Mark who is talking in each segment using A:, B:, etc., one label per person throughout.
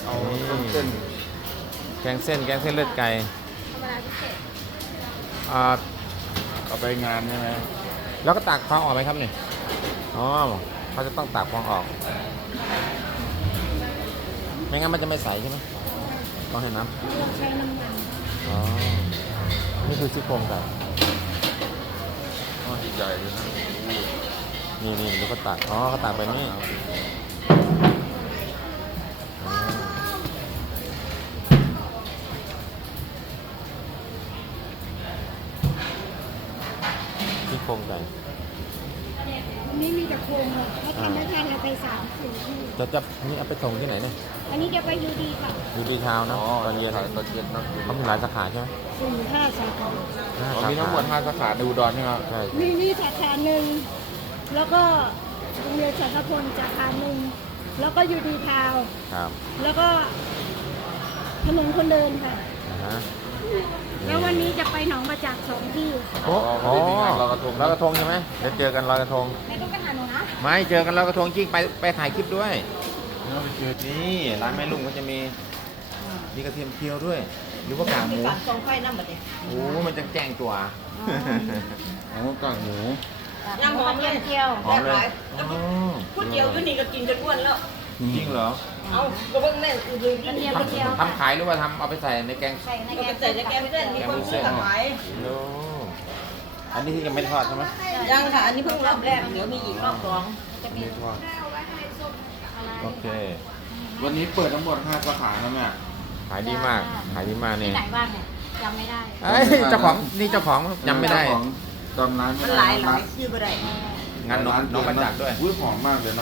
A: เอาเส้น
B: แกงเส้นเลือดไก่
C: ธรรมดาพิเศษ
A: เอาไปงานใช่ไหม
B: แล้วก็ตากฟองออกไหมครับนี่อ๋อเขาจะต้องตากฟองออกไม่งั้นมันจะไม่ใสใช่ไหมต้องให้น้ำ
C: เราใช้น้ำมัน
B: อ๋อนี่คือซี่โครงไก่
A: อ๋อใหญ่เลยนะ
B: นี่แล้วก็ตากอ๋อเขาตากไปนี่อ๋อซี่โครงไก่
C: อันนี้มีแต่โครงเลยเขาทำได้ทันเราไป3 สิ่งที่
B: จะนี่เอาไปส่งที่ไหนเนี่ย
C: อันนี้จะไปยูดีค่ะ
B: อยู่ดีเช้านะตอนเย็น
A: ขายตอนเย็นนะ
B: เขามีหลายสาขาใช่ไหม
C: 5 สาขา
A: มีทั้งหมด5 สาขาในอุดรใช่ไหมครับ
B: ใช่
C: มีสาขาหนึ่งแล้วก็โรงเรียนสารพลสาขาหนึ่งแล้วก็ยูดีทาวน์
B: ครับ
C: แล้วก็ถนนคนเดินค่ะ
B: นะฮะ
C: แล้ววันนี้จะไปหนองประจักษ์2 ที่
B: โอ้โหลอยกระทงใช่ไหมเดี๋ยวเจอกันลอยกระทง
C: ไม่ต้องไปหาหนูนะ
B: ไม่เจอกันลอยกระทงจริงไปถ่ายคลิปด้วยนี่ร้านแม่ลุงก็จะมีกระเทียมเจียวด้วย หรือว่ากากหมู
D: กองไฟน้ำบัดเนี่ย
B: โอ้มันจะแจ้งตัว
A: โอ้กากหมู
D: น้ำหอมเลยเจียว
B: หอมเลยอ๋อ
D: พูดเจียวอยู่นี่ก็กินจนอ้วนแล้ว
B: จริงเหรอ
D: เอาก็เพิ่งแน่อื่นเลยกิน
B: ทำขายหรือว่าทำเอาไปใส่ในแกง
D: ก็ไปใส่ในแกงเส้นมีคนซื้อขาย
B: โน้อันนี้ที่ยังไม่ทอดใช่ไหม
D: ยังค่ะ อันนี้เพิ่งรอบแรก เดี๋ยวมีอีกรอบ2จะมี
A: ไม่ทอด
B: โอเค
A: วันนี้เปิดทั้งหมด5 สาขานะแม่
B: ขายดีมากเนี่ย
C: ที่ไหนบ้างเนี่ยจำไม่ได้
B: เอ้ยเจ้าของจำไม่ได้
A: ของจำร้านไม่
D: มัน
A: ได้
D: หลายชื่อบ่ได้
B: งานน้องประจักษ์ด้วย
A: อุ้ยหอมมากเลยนะ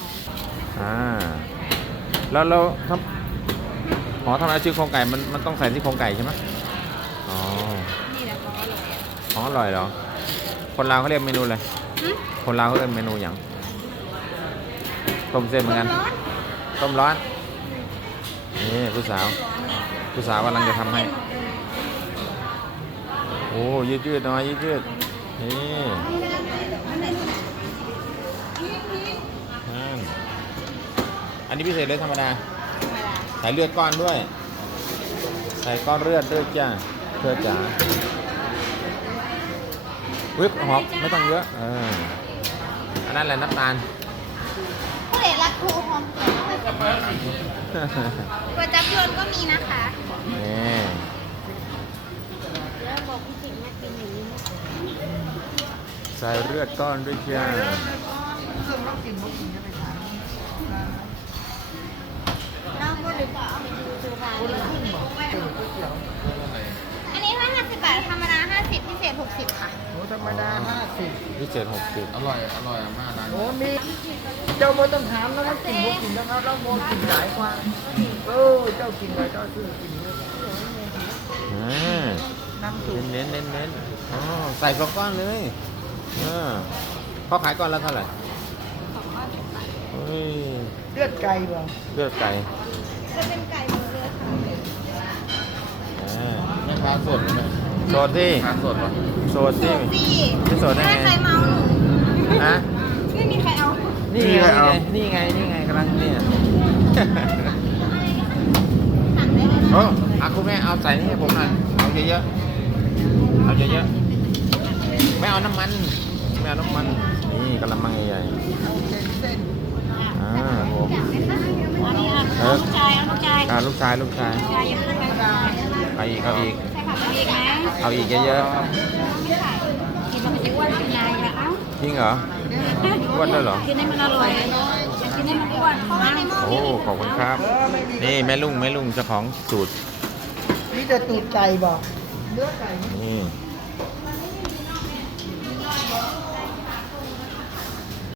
B: แล้วทำทำอะไรชื่อโครงไก่มันต้องใส่ที่โครงไก่ใช่ไหมอ๋อ
C: นี่แหละของอร่อย
B: ของอร่อยเหรอคนลาวเขาเรียกเมนูอะไรคนลาวเขาเรียกเมนูอย่างต้มเส้นเหมือนกันต้มร้อนนี่ผู้สาวกำลังจะทำให้โอ้ยืดหน่อยยืดนี่นั่นอันนี้พิเศษเลยธรรมดาใส่เลือดก้อนด้วยใส่ก้อนเลือดด้วยจ้าเพื่อจ๋าวิบหอมไม่ต้องเยอะอันนั้นแหละน้ำตาล
C: ผู้เด็กรักครูหอมเขียวก๋วยจั๊บยวนก็มีนะคะ
B: นี่
C: แล้วบอกพี่จิ๋งมากินอย่างนี้
B: ใส่เลือดก้อนด้วยจ้า
C: น้องพูดหรือเปล่าเอาไปดูตัวร้านอันนี้ถ้า50 บาทธรรมดา50พิเศษ60ค่ะ
D: หมูธรรมดา50
B: พิเศษ60
A: อร่อยมากร้าน
D: โอ้มีเจ้าโมต้องถามนะว่ากินบ่กินนะครับเราโมกินหลายกว่าเจ้ากินอะไรเจ้าซื้อกินเยอะน้ำซุป
B: เน้นอ๋อใส่ก้อนเลยเขาขายก้อนละเท่าไหร่เฮ้ย
D: เลือดไก่บ่
B: เลือดไก่
C: จะเป็นไก่หมูเลือดค่ะ
A: แม่ค้าสดไหม
B: โสดที่
A: ค้าสดป่ะ
B: โสดที่
C: สี่
B: ไม่โสดได้
C: ไม่
B: ไง
C: ใครเมาหนู
B: ฮะ
C: ไม่มีใครเอา
B: นี่ไงกำลังเนี่ย
C: สั่งได้เลย
B: โอ้คุณแม่เอาใส่นี่ให้ผมหน่อยเอาเยอะๆไม่เอาน้ำมันนี่กระมังใหญ่ๆผม
C: ลูกชายเอาลูกชาย
B: ลูกชาย
C: ลูกชายยังไม่ได้ไป
B: เอาอีก
C: ใช่ค่ะเอาอีกไหม
B: เอาอีกเยอะ
C: ไม่ขายกินมันจะอ้วนเป็นยายละเอ้า
B: ๆจริงเหรออ้วนด้วยเหรอ
C: กินให้มันอร่อยกินให้มันอ้วนเพราะว่าในหม้อ
B: โอ้ขอบคุณครับ นี่แม่ลุงเจ้าของสูตร
D: มีแต่ตูดไก่บ่เนื้อไก่
B: นี่